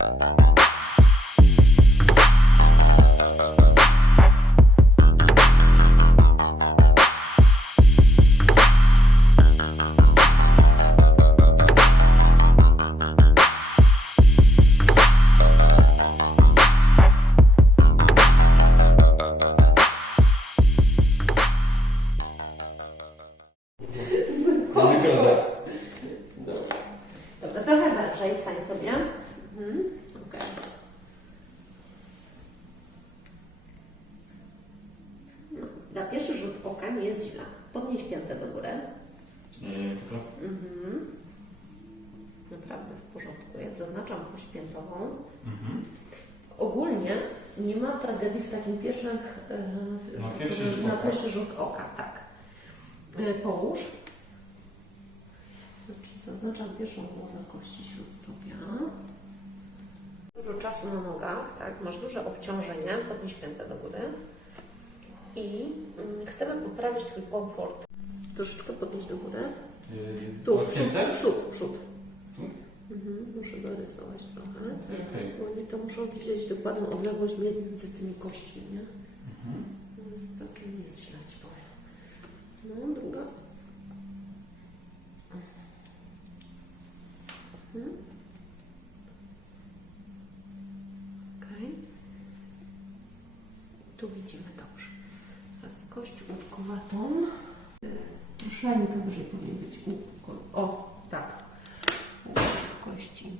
Uh, uh, uh. Nie jest źle. Podnieś piętę do góry. Nie, tylko Mhm. Naprawdę w porządku. Ja zaznaczam kość piętową. Mhm. Ogólnie nie ma tragedii w takim pierwszym, e, Na pierwszy rzut na oka. pierwszy rzut oka, tak. E, Połóż. Zaznaczam pierwszą głowę kości śródstopia. Dużo czasu na nogach, tak? Masz duże obciążenie, podnieś piętę do góry. I mm, chcemy poprawić Twój komfort. Troszeczkę podnieść do góry. Yy, Tu, przód, przód, przód. Mhm, muszę dorysować trochę. Okej. Bo oni to muszą widzieć dokładną odległość między tymi kośćmi, nie? Mhm. To jest całkiem nie jest źle, ci powiem. No, druga. Mhm. Okej. Tu widzimy łódkowatą. Ruszajnika wyżej powinien być. u- O, tak. U kości.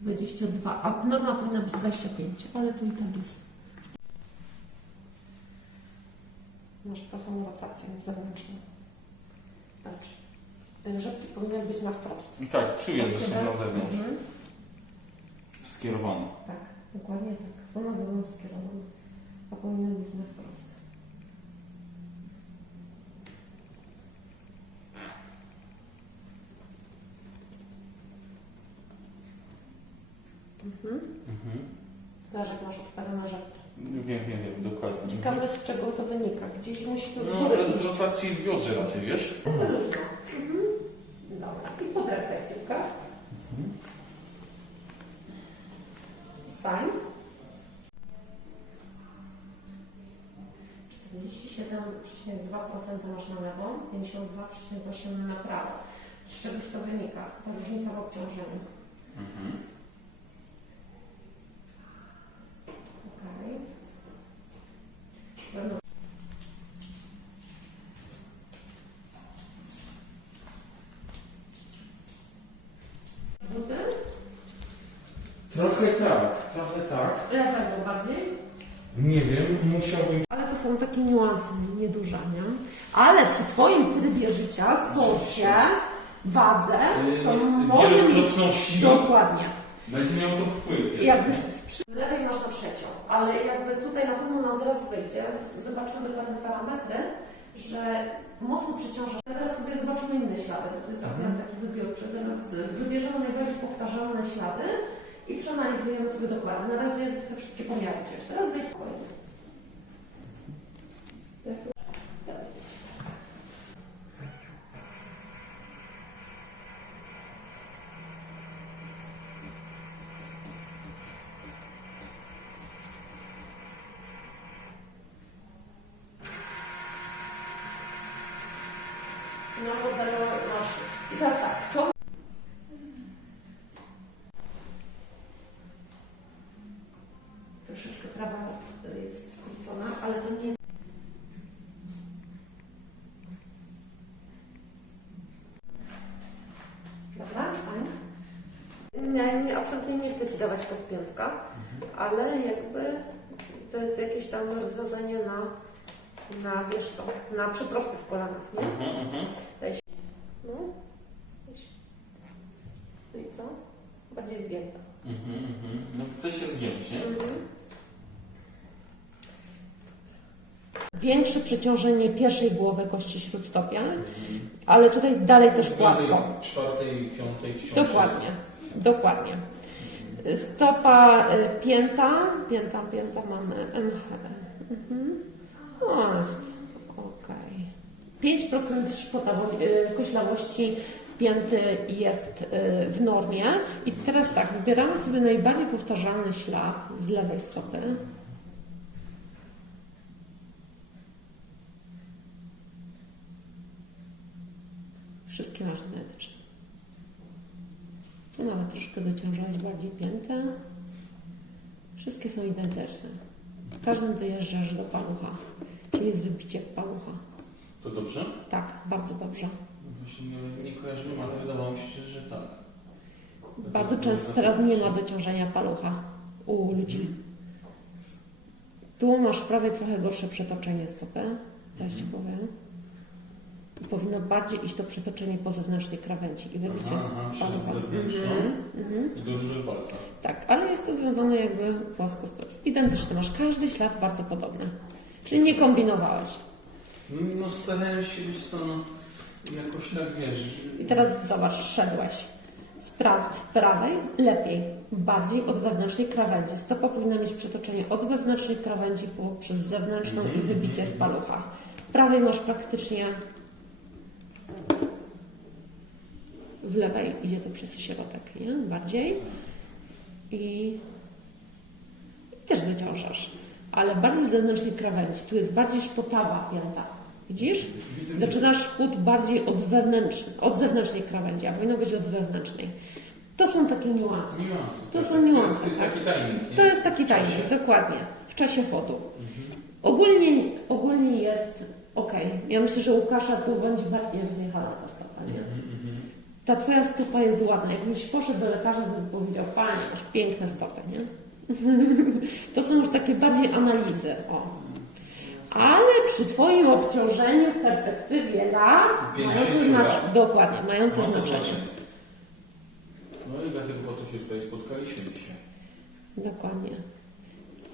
Dwadzieścia dwa, a norma powinna być 25, ale to i tak jest. Masz trochę rotację zewnętrzną. Patrz. Rzepki powinny być na wprost. I tak, czuję, że są na zewnątrz. Mhm. Skierowane. Tak, dokładnie tak. Są na zewnątrz skierowane, a powinny być na wprost. Mhm. Mhm. Jak masz obstawione rzeczy. Wiem, wiem, wiem, dokładnie. Ciekawe, z czego to wynika. Gdzieś musi to z No, góry ale z rotacji w biodrze raczej, wiesz? Luźno. Mhm. Dobra, i podreptaj chwilkę. Stań. 47,2% masz na lewą, 52,8% na prawo. Z czegoś to wynika, ta różnica w obciążeniu. Mhm. Okej. Będą- Buty? Trochę tak, trochę tak. Lewego bardziej? Nie wiem, musiałbym... Ale to są takie niuanse Ale przy Twoim trybie życia, sporcie, wadze, to Jest może mieć... wielokrotności. Dokładnie. Będzie miał to wpływ. Jakby nie? przy lewej masz na trzecią, ale jakby tutaj na pewno nam zaraz wyjdzie, z- zobaczymy dokładne parametry, że mocno przeciąża. Zaraz sobie zobaczymy inne ślady, bo to jest Mhm. taki wybiórczy. Zaraz wybierzemy najbardziej powtarzalne ślady i przeanalizujemy sobie dokładnie. Na razie chcę wszystkie pomiary wziąć. Teraz wejdź spokojnie. Teraz No zero masz. I teraz tak, to troszeczkę prawa jest skrócona, ale to nie jest. Dobra, fajnie. Nie, nie, absolutnie nie chcę Ci dawać podpiętka, ale jakby to jest jakieś tam rozwiązanie na, na wiesz co, na przyprosty w kolanach, nie? Mhm, mhm. No. Weź. No i co? Bardziej zgięta. Mhm, mhm. No chce się zgiąć, nie? Większe przeciążenie pierwszej połowy kości śródstopia, ale tutaj dalej też płasko. Czwartej, piątej wciąż Dokładnie, dokładnie. Stopa y, pięta, pięta, pięta mamy MHM. Mhm. No jest, okej. 5% szpotawo- y, koślawości pięty jest y, w normie. I teraz tak, wybieramy sobie najbardziej powtarzalny ślad z lewej stopy. Wszystkie masz identyczne. Tu nawet troszkę dociążałeś bardziej piętę. Wszystkie są identyczne. W każdym dojeżdżasz do palucha, czyli jest wybicie palucha. To dobrze? Tak, bardzo dobrze. Nie, nie kojarzyłem, ale wydawało mi się, że tak. Bardzo często teraz nie ma dociążenia palucha u ludzi. Tu masz prawie trochę gorsze przetoczenie stopy, teraz Ci powiem. I powinno bardziej iść to przetoczenie po zewnętrznej krawędzi i wybicie Aha, aha, przez palucha. zewnętrzną. Mhm, mhm. I do dużych palca. Tak, ale jest to związane jakby płasko z. Identyczny masz każdy ślad bardzo podobny. Czyli nie kombinowałeś. No starałem się być co, no, jakoś tak wiesz. I teraz zobacz, szedłeś. Z pra- prawej lepiej, bardziej od wewnętrznej krawędzi. Stopa powinna mieć przetoczenie od wewnętrznej krawędzi przez zewnętrzną i wybicie z palucha. W prawej masz praktycznie w lewej idzie to przez środek, nie? Bardziej. I, i też dociążasz. Ale bardziej z zewnętrznej krawędzi. Tu jest bardziej szpotawa pięta. Widzisz? Zaczynasz chód bardziej od wewnętrznej, od zewnętrznej krawędzi, a powinno być od wewnętrznej. To są takie niuanse. Niuanse. To tak, są tak. niuanse, To jest tak. taki timing, nie? To jest taki timing, dokładnie, w czasie chodu. Ogólnie, ogólnie jest ok. Ja myślę, że Łukasza tu będzie bardziej rozjechana ta stopa, nie? Mhm, mhm. Ta twoja stopa jest ładna. Jakbyś poszedł do lekarza, to by powiedział, panie, masz piękne stopy, nie? To są już takie bardziej analizy, o. Ale przy Twoim obciążeniu w perspektywie lat, 50 mające lat? znaczenie, dokładnie, mające to znaczenie. znaczenie. No i dlatego po to się tutaj spotkaliśmy dzisiaj. Dokładnie.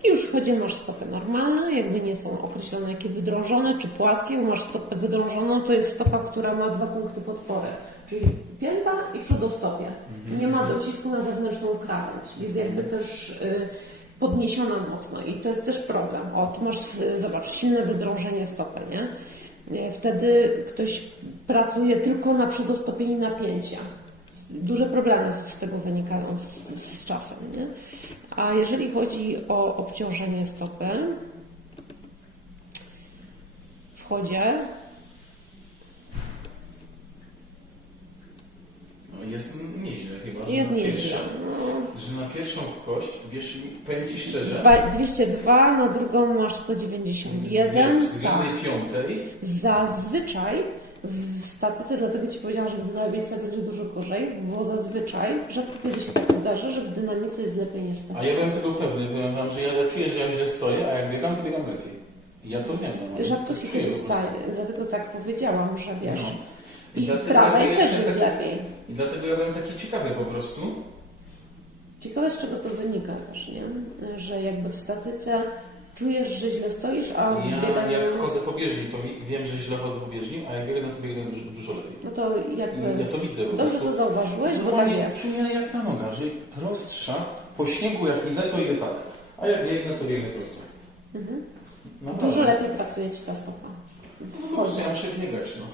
I już wchodzi masz stopy normalne, jakby nie są określone jakie wydrążone czy płaskie, bo masz stopę wydrążoną, to jest stopa, która ma dwa punkty podpory, czyli pięta i przodostopie. Nie ma docisku na wewnętrzną krawędź, jest jakby też y, podniesiona mocno i to jest też problem. O, tu masz, zobacz, silne wydrążenie stopy, nie? Y, Wtedy ktoś pracuje tylko na przodostopie i napięcia. Duże problemy z, tego wynikają z, z, z czasem, nie? A jeżeli chodzi o obciążenie stopy w chodzie, No jest nieźle chyba, jest nieźle. Że na pierwszą kość, wiesz, powiem Ci szczerze, Dwa- 202, na drugą masz 191. z Tak. jednej piątej, Zazwyczaj w statyce, dlatego Ci powiedziałam, że w dynamice będzie dużo gorzej, bo zazwyczaj, rzadko kiedy się tak zdarza, że w dynamice jest lepiej niż w a statyce. ja byłem tego pewny, powiem Wam, że ja, ja czuję, że ja źle stoję, a jak biegam, to biegam lepiej. I ja to wiem. No, Rzadko się kiedy staje, dlatego tak powiedziałam, że wiesz. No. I w dlatego prawej też jest lepiej. I dlatego ja byłem taki ciekawy po prostu. Ciekawe z czego to wynika też, nie? Że jakby w statyce czujesz, że źle stoisz, a Ja bieganiu jak chodzę po bieżni, to wi- wiem, że źle chodzę po bieżni, a jak biegnę, to biegnę dużo, dużo lepiej. No to jakby ja to widzę dobrze to zauważyłeś, bo tak jest. czuję jak ta noga, że prostsza, po śniegu jak idę, to idę tak. A jak biegnę, to biegnę prosto. Mhm. Naprawdę. Dużo lepiej pracuje Ci ta stopa. No prostu ja muszę biegać, no.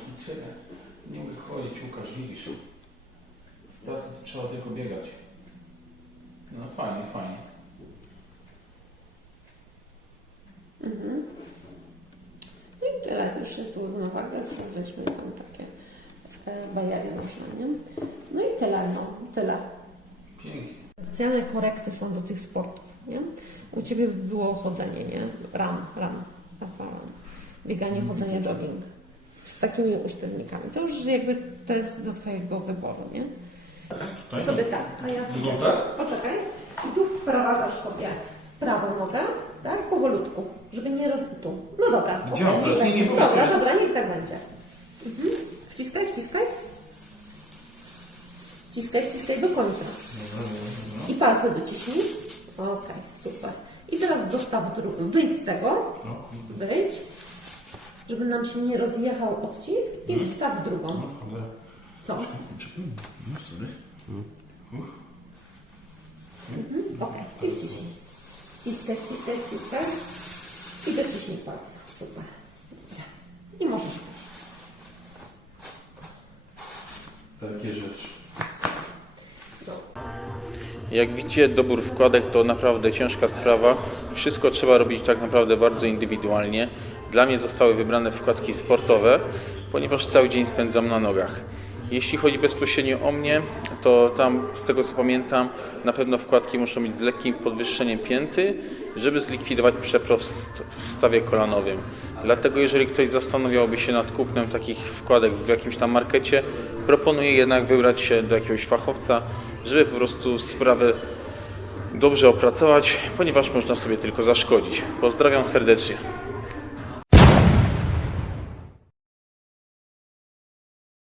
Nie mogę chodzić, Łukasz, widzisz. W pracy trzeba tylko biegać. No fajnie, fajnie. Mhm. No i tyle, już się tu równowagę sprawdzaliśmy tam takie e, bajery różne, nie? No i tyle, no, tyle. Pięknie. Specjalne korekty są do tych sportów, nie? U Ciebie było chodzenie, nie? Run, alfa run. Bieganie, chodzenie, jogging. Z takimi usztywnikami. To już jakby to jest do Twojego wyboru, nie? Tak? Sobie tak, a ja sobie... No tak? Poczekaj. I tu wprowadzasz sobie prawą nogę, tak? Powolutku, żeby nie roz... Tu. No dobra. Okej, niech Nie, tak- nie Dobra, dobra, niech tak będzie. Mhm. Wciskaj, wciskaj. Wciskaj, wciskaj do końca. I palce dociśnij. Okej, super. I teraz dostaw drugą. Wyjdź z tego. Wyjdź. Żeby nam się nie rozjechał odcisk i wstaw drugą. Co? Mhm. ściskaj, ściskaj, ściskaj. I dociśnij w palcach. Super. Dobra. I możesz iść. Takie rzeczy. No. Jak widzicie, dobór wkładek to naprawdę ciężka sprawa. Wszystko trzeba robić tak naprawdę bardzo indywidualnie. Dla mnie zostały wybrane wkładki sportowe, ponieważ cały dzień spędzam na nogach. Jeśli chodzi bezpośrednio o mnie, to tam z tego co pamiętam, na pewno wkładki muszą być z lekkim podwyższeniem pięty, żeby zlikwidować przeprost w stawie kolanowym. Dlatego jeżeli ktoś zastanawiałby się nad kupnem takich wkładek w jakimś tam markecie, proponuję jednak wybrać się do jakiegoś fachowca, żeby po prostu sprawę dobrze opracować, ponieważ można sobie tylko zaszkodzić. Pozdrawiam serdecznie.